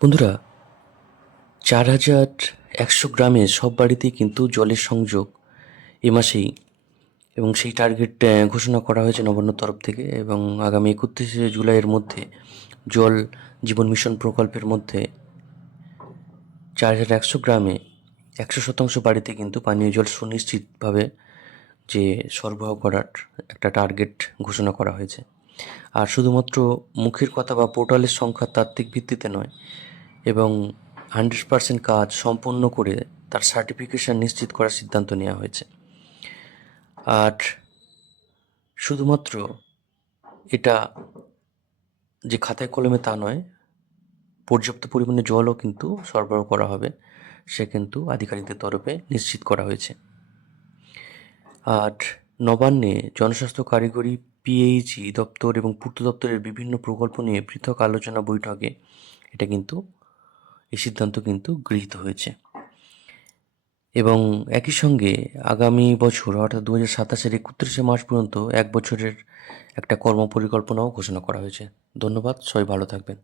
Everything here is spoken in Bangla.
বন্ধুরা, 4100 গ্রামে সব বাড়িতেই কিন্তু জলের সংযোগ এ মাসেই এবং সেই টার্গেট ঘোষণা করা হয়েছে নবান্নর তরফ থেকে। এবং আগামী 31শে জুলাইয়ের মধ্যে জল জীবন মিশন প্রকল্পের মধ্যে 4100 গ্রামে 100% বাড়িতে কিন্তু পানীয় জল সুনিশ্চিতভাবে যে সরবরাহ করার একটা টার্গেট ঘোষণা করা হয়েছে। আর শুধুমাত্র মুখের কথা বা পোর্টালের সংখ্যা তাত্ত্বিক ভিত্তিতে নয়, এবং 100% কাজ সম্পন্ন করে তার সার্টিফিকেশন নিশ্চিত করার সিদ্ধান্ত নেওয়া হয়েছে। আর শুধুমাত্র এটা যে খাতায় কলমে তা নয়, পর্যাপ্ত পরিমাণে জলও কিন্তু সরবরাহ করা হবে, সে কিন্তু আধিকারিকদের তরফে নিশ্চিত করা হয়েছে। আর নবান্নে জনস্বাস্থ্য কারিগরি পিএইচই দপ্তর এবং পূর্ত দপ্তরের বিভিন্ন প্রকল্প নিয়ে পৃথক আলোচনা বৈঠকে এটা কিন্তু এই সিদ্ধান্ত কিন্তু গৃহীত হয়েছে। এবং একই সঙ্গে আগামী বছর অর্থাৎ 2027-এর 31শে মার্চ পর্যন্ত 1 বছরের একটা কর্মপরিকল্পনাও ঘোষণা করা হয়েছে। ধন্যবাদ, সবাই ভালো থাকবেন।